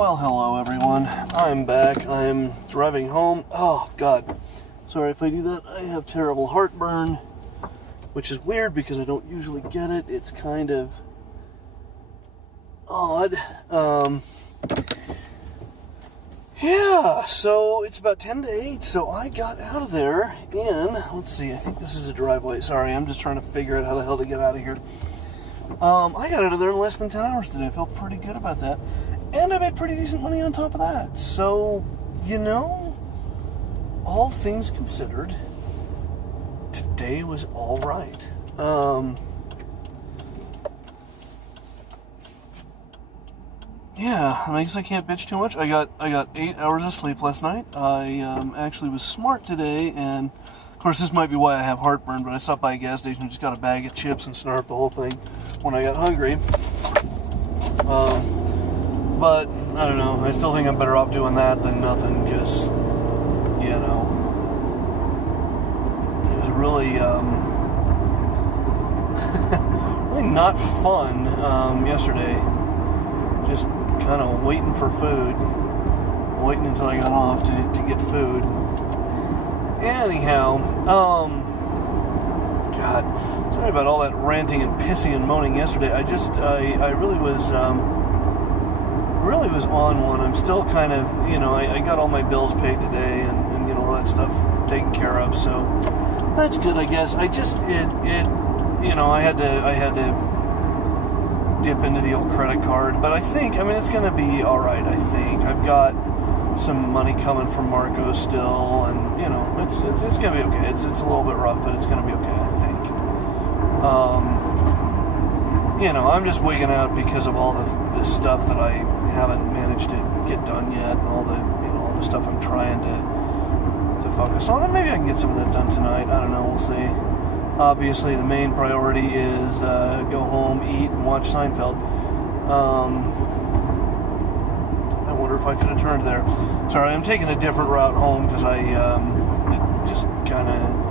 Well, hello everyone. I'm back. I'm driving home. Oh, God. Sorry if I do that. I have terrible heartburn, which is weird because I don't usually get it. It's kind of odd. Yeah, so it's about 10 to 8, so I got out of there in, let's see, I think this is a driveway. Sorry, I'm just trying to figure out how the hell to get out of here. I got out of there in less than 10 hours today. I felt pretty good about that. And I made pretty decent money on top of that. So, all things considered, today was all right. Yeah, and I guess I can't bitch too much. I got 8 hours of sleep last night. I actually was smart today, and of course this might be why I have heartburn, but I stopped by a gas station and just got a bag of chips and snarfed the whole thing when I got hungry. But, I don't know, I still think I'm better off doing that than nothing, because, it was really, really not fun, yesterday, just kind of waiting for food, waiting until I got off to get food. Anyhow, God, sorry about all that ranting and pissing and moaning yesterday. I really was on one. I'm still kind of, I got all my bills paid today and all that stuff taken care of, so that's good, I guess. I just, I had to dip into the old credit card, but I think, it's going to be all right, I think. I've got some money coming from Marco still, and, it's going to be okay. It's a little bit rough, but it's going to be okay, I think. I'm just wigging out because of all the stuff that I haven't managed to get done yet, and all the stuff I'm trying to focus on, and maybe I can get some of that done tonight. I don't know, we'll see. Obviously, the main priority is go home, eat, and watch Seinfeld. I wonder if I could have turned there. Sorry, I'm taking a different route home because it just kind of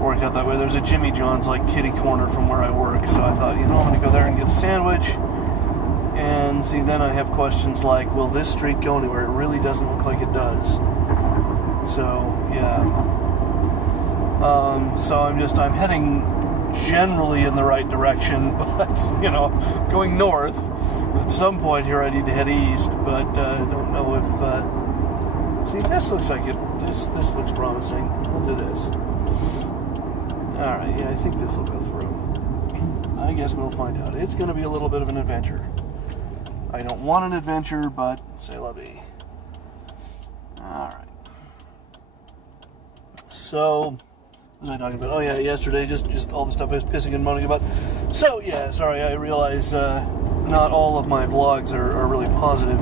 worked out that way. There's a Jimmy John's kitty corner from where I work, so I thought, I'm going to go there and get a sandwich. And see, then I have questions like, will this street go anywhere? It really doesn't look like it does. So, yeah. So I'm heading generally in the right direction, but, going north. At some point here I need to head east, but I don't know if, see, this looks like it, this looks promising. We'll do this. Alright, yeah, I think this will go through. I guess we'll find out. It's going to be a little bit of an adventure. I don't want an adventure, but say la vie. Alright. So, what was I talking about? Oh yeah, yesterday, just all the stuff I was pissing and moaning about. So, yeah, sorry, I realize not all of my vlogs are really positive.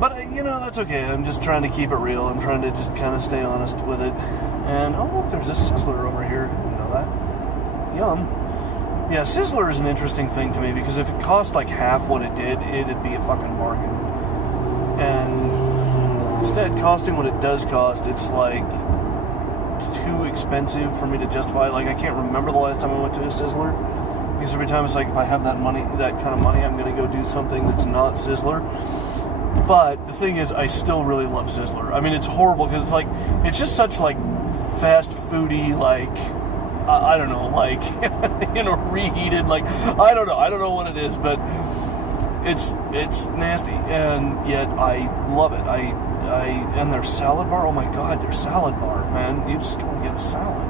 But, that's okay. I'm just trying to keep it real. I'm trying to just kind of stay honest with it. And, oh, look, there's a Sizzler over here. You know that? Yum. Yeah, Sizzler is an interesting thing to me, because if it cost half what it did, it'd be a fucking bargain. And instead, costing what it does cost, it's too expensive for me to justify. I can't remember the last time I went to a Sizzler, because every time it's if I have that kind of money, I'm going to go do something that's not Sizzler. But the thing is, I still really love Sizzler. It's horrible because it's just such fast foody, I don't know, reheated, I don't know what it is, but it's nasty, and yet I love it. And their salad bar, oh my God, their salad bar, man, you just go and get a salad,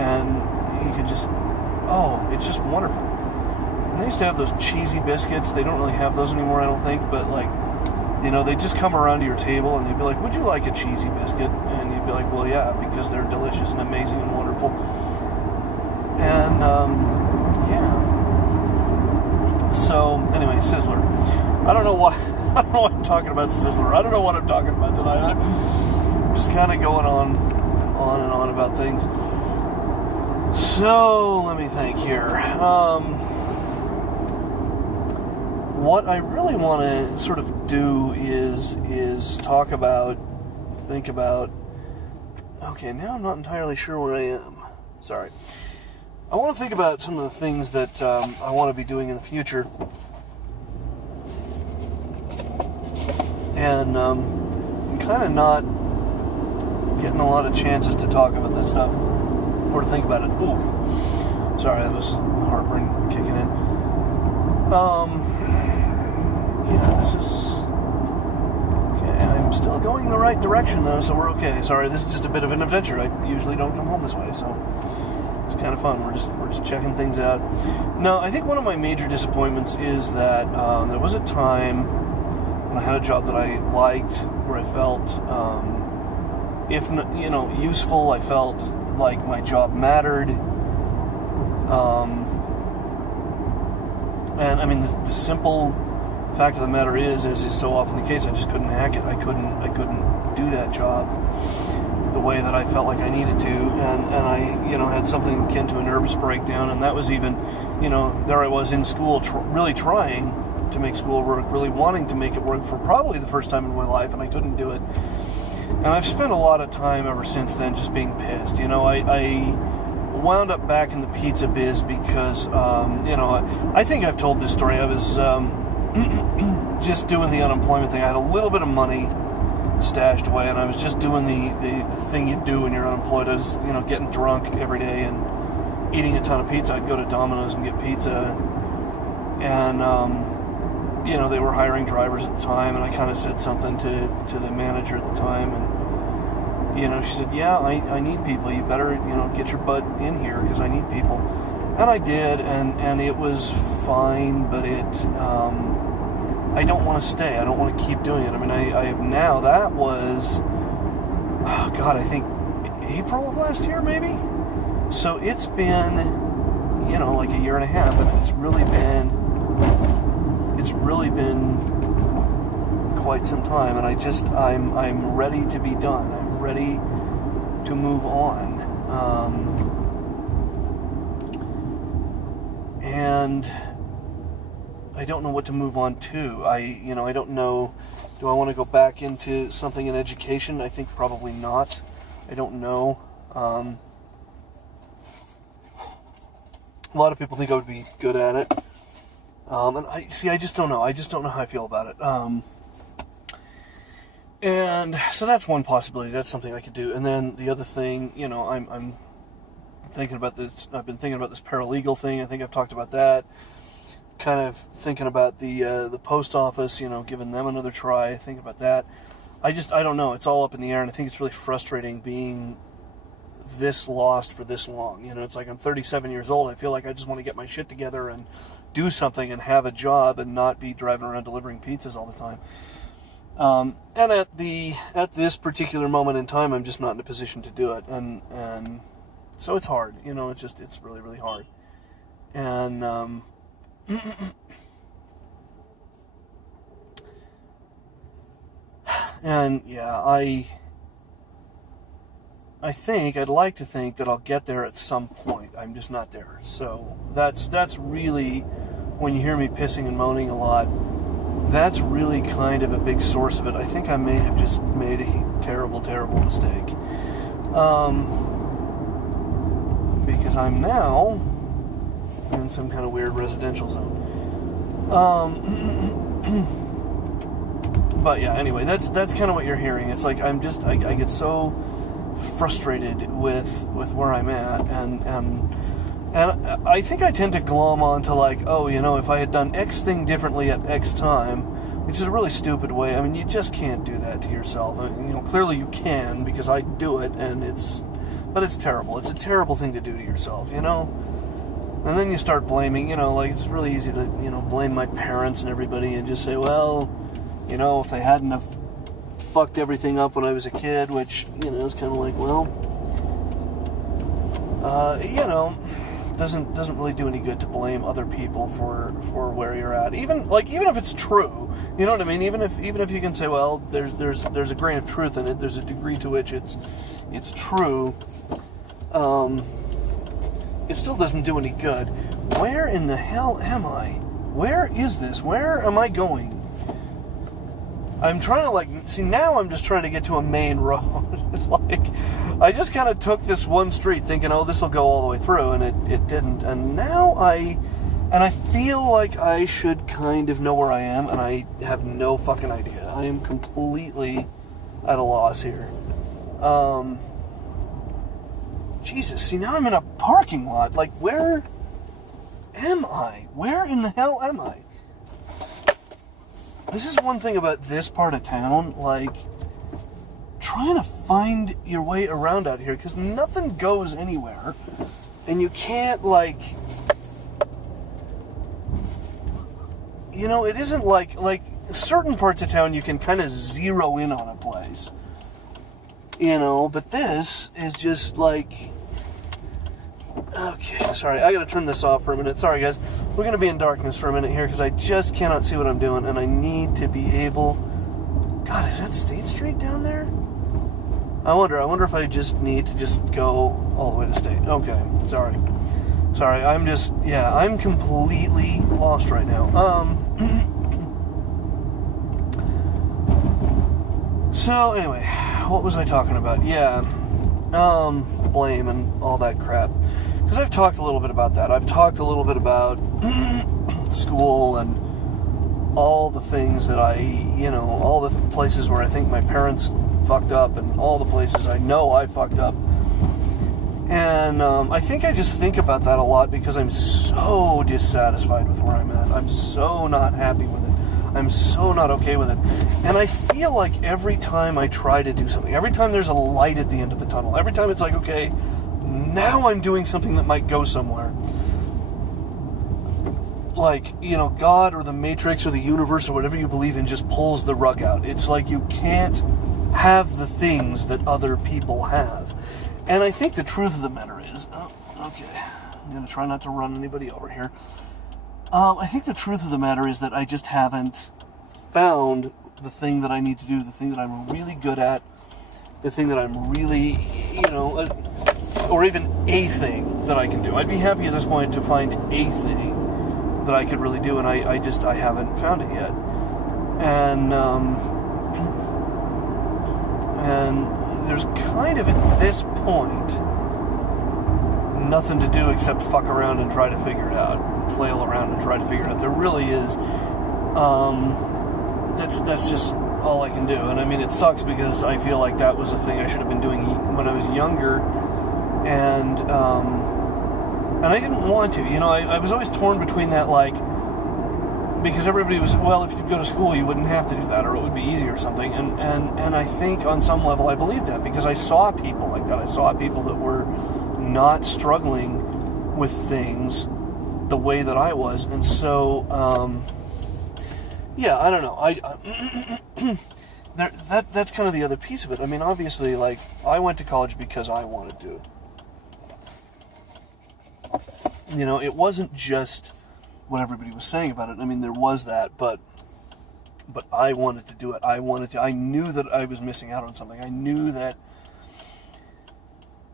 and you could just, it's just wonderful. And they used to have those cheesy biscuits. They don't really have those anymore, I don't think, but they just come around to your table and they'd be like, would you like a cheesy biscuit? And you'd be like, well, yeah, because they're delicious and amazing and wonderful. And, yeah. So, anyway, Sizzler. I don't know why I'm talking about Sizzler. I don't know what I'm talking about tonight. I'm just kind of going on and on about things. So, let me think here. What I really want to sort of do is think about, okay, now I'm not entirely sure where I am. Sorry. I want to think about some of the things that I want to be doing in the future. And I'm kind of not getting a lot of chances to talk about that stuff or to think about it. Oof. Sorry, that was heartburn kicking in. Yeah, this is... Okay, I'm still going the right direction, though, so we're okay. Sorry, this is just a bit of an adventure. I usually don't come home this way, so it's kind of fun. We're just checking things out. No, I think one of my major disappointments is that there was a time when I had a job that I liked, where I felt, useful. I felt like my job mattered. And I mean, the simple fact of the matter is, as is so often the case, I just couldn't hack it. I couldn't do that job the way that I felt like I needed to, and I, had something akin to a nervous breakdown, and that was even, there I was in school, really trying to make school work, really wanting to make it work for probably the first time in my life, and I couldn't do it. And I've spent a lot of time ever since then just being pissed. I wound up back in the pizza biz because, I think I've told this story. I was just doing the unemployment thing. I had a little bit of money stashed away, and I was just doing the thing you do when you're unemployed. I was, getting drunk every day and eating a ton of pizza. I'd go to Domino's and get pizza, and they were hiring drivers at the time, and I kind of said something to the manager at the time, and she said, yeah, I need people. You better, get your butt in here because I need people. And I did, and it was fine, but I don't want to stay. I don't want to keep doing it. I mean, I have now, that was, I think April of last year, maybe? So it's been, like a year and a half, and it's really been quite some time, and I'm ready to be done. I'm ready to move on. And I don't know what to move on to. I don't know. Do I want to go back into something in education? I think probably not. I don't know. A lot of people think I would be good at it. And I just don't know. I just don't know how I feel about it. And so that's one possibility. That's something I could do. And then the other thing, I'm thinking about this. I've been thinking about this paralegal thing. I think I've talked about that. Kind of thinking about the post office, giving them another try. Thinking about that. I don't know. It's all up in the air, and I think it's really frustrating being this lost for this long. It's like I'm 37 years old. I feel like I just want to get my shit together and do something and have a job and not be driving around delivering pizzas all the time. And at this particular moment in time, I'm just not in a position to do it, and so it's hard. It's really, really hard. And and yeah, I think I'd like to think that I'll get there at some point. I'm just not there. So that's really, when you hear me pissing and moaning a lot, that's really kind of a big source of it. I think I may have just made a terrible, terrible mistake. Because I'm now in some kind of weird residential zone. But yeah, anyway, that's kind of what you're hearing. It's like I get so frustrated with where I'm at, and I think I tend to glom onto like, if I had done X thing differently at X time, which is a really stupid way. I mean, you just can't do that to yourself. I mean, clearly you can, because I do it, but it's terrible. It's a terrible thing to do to yourself, And then you start blaming, it's really easy to, blame my parents and everybody and just say, well, if they hadn't have fucked everything up when I was a kid, which, is kind of like, well, doesn't really do any good to blame other people for where you're at. Even if it's true, you know what I mean? Even if you can say, well, there's a grain of truth in it, there's a degree to which it's true, it still doesn't do any good. Where in the hell am I? Where is this? Where am I going? I'm trying to now I'm just trying to get to a main road. It's like, I just kind of took this one street thinking, this will go all the way through, and it didn't. And now I feel like I should kind of know where I am, and I have no fucking idea. I am completely at a loss here. Jesus, see, now I'm in a parking lot. Like, where am I? Where in the hell am I? This is one thing about this part of town, like, trying to find your way around out here, because nothing goes anywhere, and you can't, like, you know, it isn't like certain parts of town you can kind of zero in on a place, you know, but this is just like, okay, sorry, I gotta turn this off for a minute. Sorry, guys. We're gonna be in darkness for a minute here because I just cannot see what I'm doing, and I need to be able... God, is that State Street down there? I wonder if I just need to just go all the way to State. Okay, sorry, I'm completely lost right now. So, anyway, what was I talking about? Yeah, blame and all that crap. Because I've talked a little bit about that. I've talked a little bit about school and all the things that all the places where I think my parents fucked up and all the places I know I fucked up. And I think I just think about that a lot because I'm so dissatisfied with where I'm at. I'm so not happy with it. I'm so not okay with it. And I feel like every time I try to do something, every time there's a light at the end of the tunnel, every time it's like, okay, now I'm doing something that might go somewhere. Like, you know, God or the Matrix or the universe or whatever you believe in just pulls the rug out. It's like you can't have the things that other people have. And I think the truth of the matter is... Oh, okay. I'm going to try not to run anybody over here. I think the truth of the matter is that I just haven't found the thing that I need to do, the thing that I'm really good at, the thing that I'm really, or even a thing that I can do. I'd be happy at this point to find a thing that I could really do, and I haven't found it yet. And there's kind of, at this point, nothing to do except fuck around and try to figure it out. Flail around and try to figure it out. There really is. That's just all I can do. And I mean, it sucks because I feel like that was a thing I should have been doing when I was younger. And I didn't want to. You know, I was always torn between that, like, because everybody was, well, if you go to school, you wouldn't have to do that, or it would be easy or something. And I think on some level I believed that because I saw people like that. I saw people that were not struggling with things the way that I was. And so, yeah, I don't know. That's kind of the other piece of it. I mean, obviously, like, I went to college because I wanted to. You know, it wasn't just what everybody was saying about it. I mean, there was that, but I wanted to do it. I knew that I was missing out on something. I knew that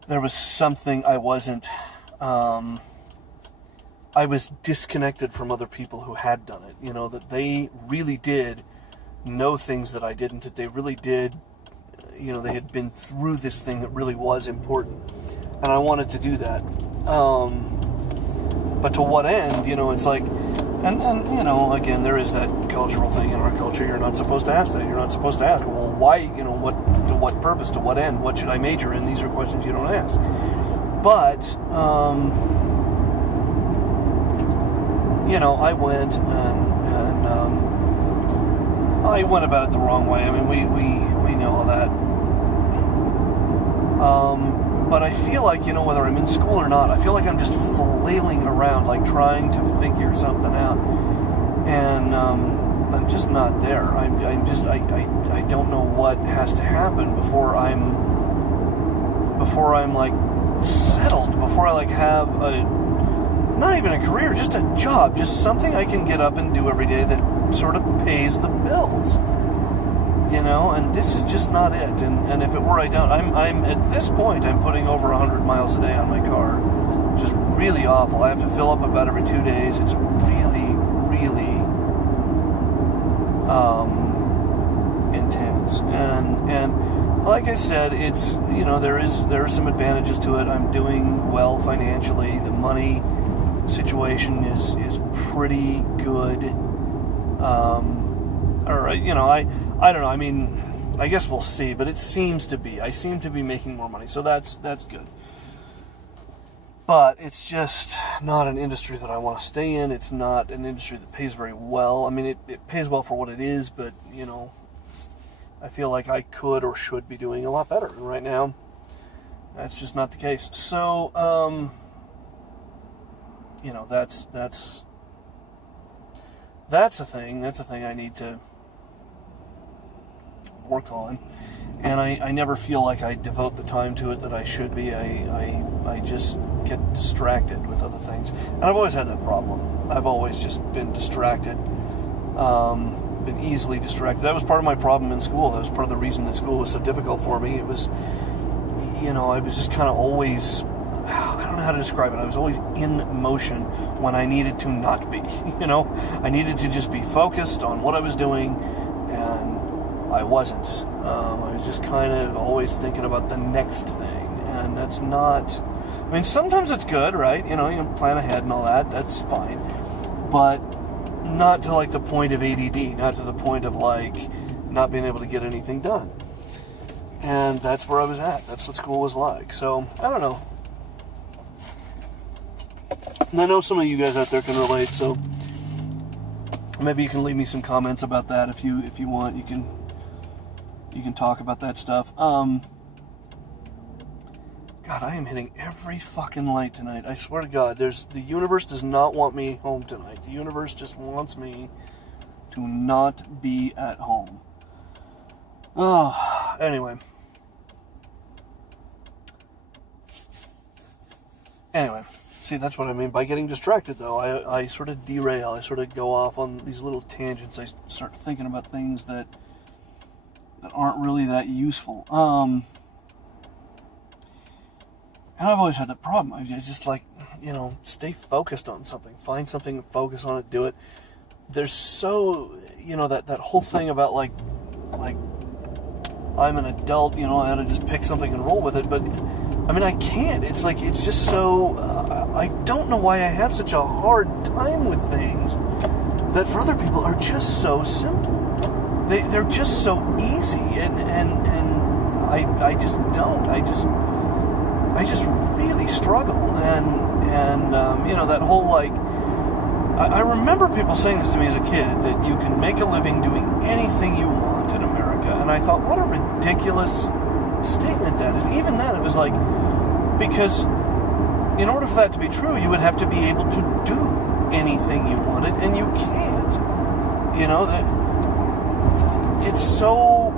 there was something I wasn't, I was disconnected from other people who had done it. You know, that they really did know things that I didn't, that they really did, you know, they had been through this thing that really was important. And I wanted to do that. But to what end, you know, it's like, and you know, again, there is that cultural thing in our culture. You're not supposed to ask that. You're not supposed to ask, well, why, you know, to what purpose, to what end, what should I major in? These are questions you don't ask. But, you know, I went and I went about it the wrong way. I mean, we know all that. But I feel like, you know, whether I'm in school or not, I feel like I'm just flailing around, like trying to figure something out. And I'm just not there. I don't know what has to happen before I'm like settled, before I like have not even a career, just a job, just something I can get up and do every day that sort of pays the bills. You know, and this is just not it. And if it were, I'm at this point, I'm putting over 100 miles a day on my car, which is really awful. I have to fill up about every 2 days. It's really, really intense. And like I said, it's, you know, there are some advantages to it. I'm doing well financially. The money situation is pretty good. I or you know, I don't know. I mean, I guess we'll see, but it seems to be. I seem to be making more money, so that's good. But it's just not an industry that I want to stay in. It's not an industry that pays very well. I mean, it pays well for what it is, but, you know, I feel like I could or should be doing a lot better. And right now, that's just not the case. So, you know, that's a thing. That's a thing I need to work on. And I never feel like I devote the time to it that I should be. I just get distracted with other things. And I've always had that problem. I've always just been distracted, been easily distracted. That was part of my problem in school. That was part of the reason that school was so difficult for me. It was, you know, I was just kind of always, I don't know how to describe it. I was always in motion when I needed to not be, you know. I needed to just be focused on what I was doing, and I wasn't. I was just kind of always thinking about the next thing, and that's not, I mean, sometimes it's good, right? You know, you plan ahead and all that, that's fine. But not to like the point of ADD, not to the point of like not being able to get anything done. And that's where I was at. That's what school was like. So, I don't know. And I know some of you guys out there can relate, so maybe you can leave me some comments about that if you want. You can talk about that stuff. God, I am hitting every fucking light tonight. I swear to God, the universe does not want me home tonight. The universe just wants me to not be at home. Oh, anyway. See, that's what I mean by getting distracted, though. I sort of derail. I sort of go off on these little tangents. I start thinking about things that aren't really that useful. And I've always had that problem. I just like, you know, stay focused on something. Find something, focus on it, do it. There's so, you know, that whole thing about like I'm an adult, you know, I ought to just pick something and roll with it. But, I mean, I can't. It's like, it's just so, I don't know why I have such a hard time with things that for other people are just so simple. They're just so easy, and I just don't. I just really struggle, and you know, that whole like, I remember people saying this to me as a kid, that you can make a living doing anything you want in America, and I thought, what a ridiculous statement that is. Even then, it was like, because in order for that to be true, you would have to be able to do anything you wanted, and you can't. You know, that it's so,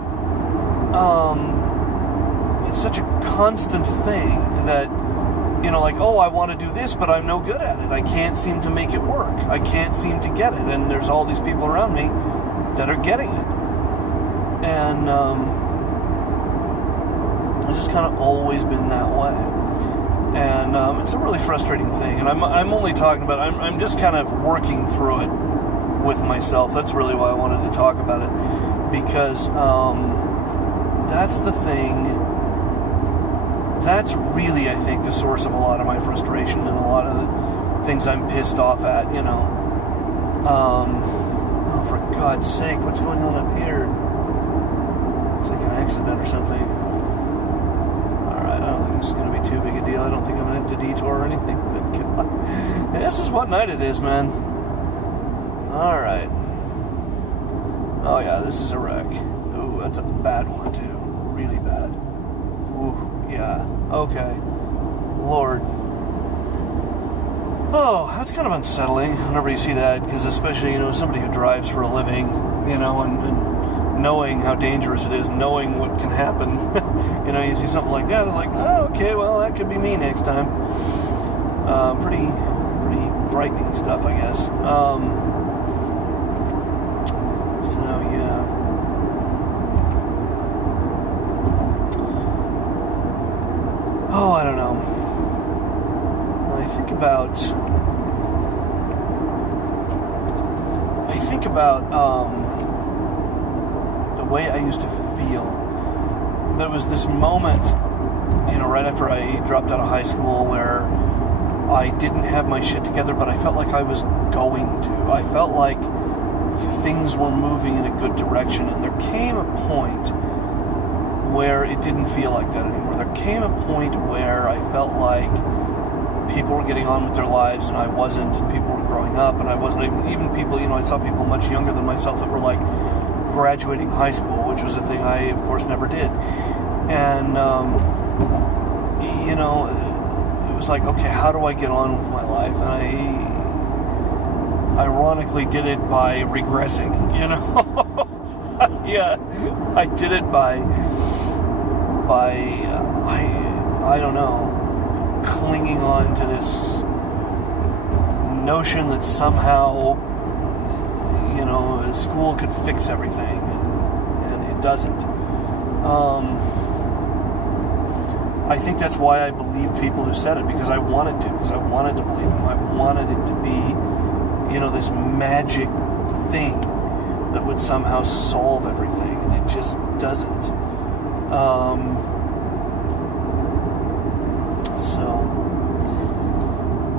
it's such a constant thing that, you know, like, oh, I want to do this, but I'm no good at it. I can't seem to make it work. I can't seem to get it. And there's all these people around me that are getting it. And I've just kind of always been that way. And it's a really frustrating thing. And I'm only talking about, I'm just kind of working through it with myself. That's really why I wanted to talk about it. Because that's the thing. That's really, I think, the source of a lot of my frustration and a lot of the things I'm pissed off at, you know. Oh, for God's sake, what's going on up here? Looks like an accident or something. Alright, I don't think this is going to be too big a deal. I don't think I'm going to have to detour or anything. But God. This is what night it is, man. Alright. Oh, yeah, this is a wreck. Ooh, that's a bad one, too. Really bad. Ooh. Yeah, okay. Lord. Oh, that's kind of unsettling whenever you see that, because especially, you know, somebody who drives for a living, you know, and knowing how dangerous it is, knowing what can happen, you know, you see something like that, and like, oh, okay, well, that could be me next time. Pretty frightening stuff, I guess. So, yeah. Oh, I don't know. I think about the way I used to feel. There was this moment, you know, right after I dropped out of high school where I didn't have my shit together, but I felt like I was going to. I felt like things were moving in a good direction. And there came a point where it didn't feel like that anymore. There came a point where I felt like people were getting on with their lives and I wasn't. People were growing up and I wasn't. Even people, I saw people much younger than myself that were like graduating high school, which was a thing I, of course, never did. And, it was like, okay, how do I get on with my life? And I ironically did it by regressing, Yeah, I did it by I don't know, clinging on to this notion that somehow, school could fix everything, and it doesn't. I think that's why I believe people who said it, because I wanted to believe them. I wanted it to be, this magic thing that would somehow solve everything, and it just doesn't.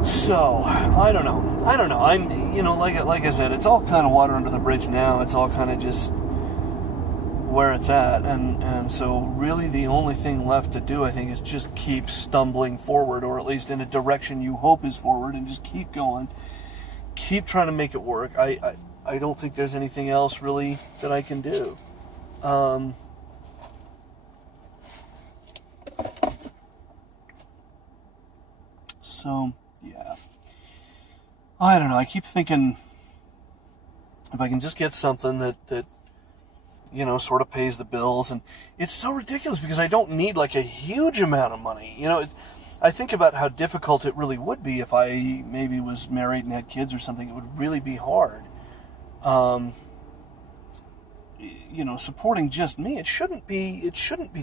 So I don't know. I'm, like I said, it's all kind of water under the bridge now. It's all kind of just where it's at, and so really the only thing left to do, I think, is just keep stumbling forward, or at least in a direction you hope is forward, and just keep going, keep trying to make it work. I don't think there's anything else really that I can do. So yeah, I don't know. I keep thinking if I can just get something that sort of pays the bills. And it's so ridiculous because I don't need like a huge amount of money. I think about how difficult it really would be if I maybe was married and had kids or something. It would really be hard. Supporting just me, it shouldn't be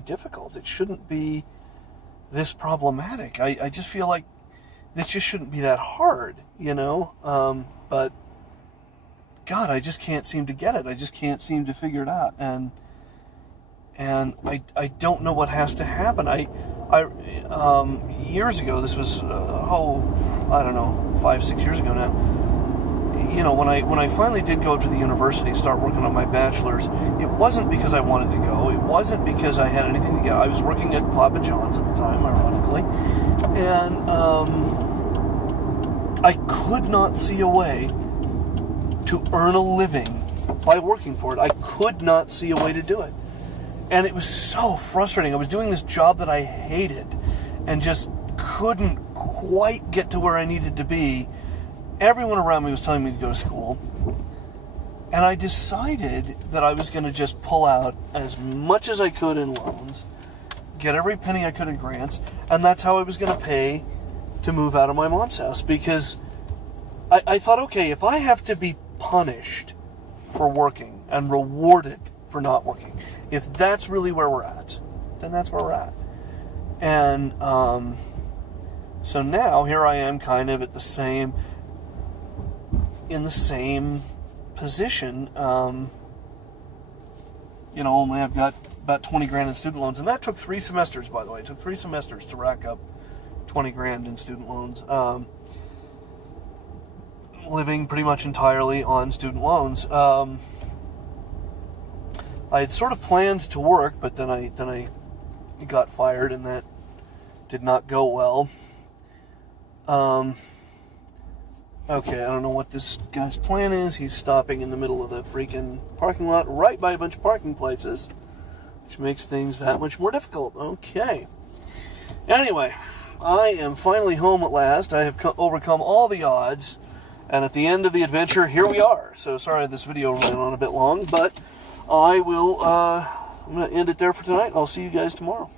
difficult. It shouldn't be this problematic. I just feel like this just shouldn't be that hard, but God, I just can't seem to get it. I just can't seem to figure it out, and I don't know what has to happen. I years ago, this was 5-6 years ago now. When I finally did go to the university, start working on my bachelor's, it wasn't because I wanted to go. It wasn't because I had anything to get. I was working at Papa John's at the time, ironically, and I could not see a way to earn a living by working for it. I could not see a way to do it. And it was so frustrating. I was doing this job that I hated and just couldn't quite get to where I needed to be. Everyone around me was telling me to go to school. And I decided that I was going to just pull out as much as I could in loans, get every penny I could in grants, and that's how I was going to pay to move out of my mom's house. Because I thought, okay, if I have to be punished for working and rewarded for not working, if that's really where we're at, then that's where we're at. And so now here I am, kind of in the same position. Only I've got about 20 grand in student loans, and that took 3 semesters, by the way. It took 3 semesters to rack up 20 grand in student loans. Living pretty much entirely on student loans. I had sort of planned to work, but then I got fired, and that did not go well. Okay, I don't know what this guy's plan is. He's stopping in the middle of the freaking parking lot right by a bunch of parking places, which makes things that much more difficult. Okay. Anyway, I am finally home at last. I have overcome all the odds, and at the end of the adventure, here we are. So sorry this video ran on a bit long, but I'm going to end it there for tonight. I'll see you guys tomorrow.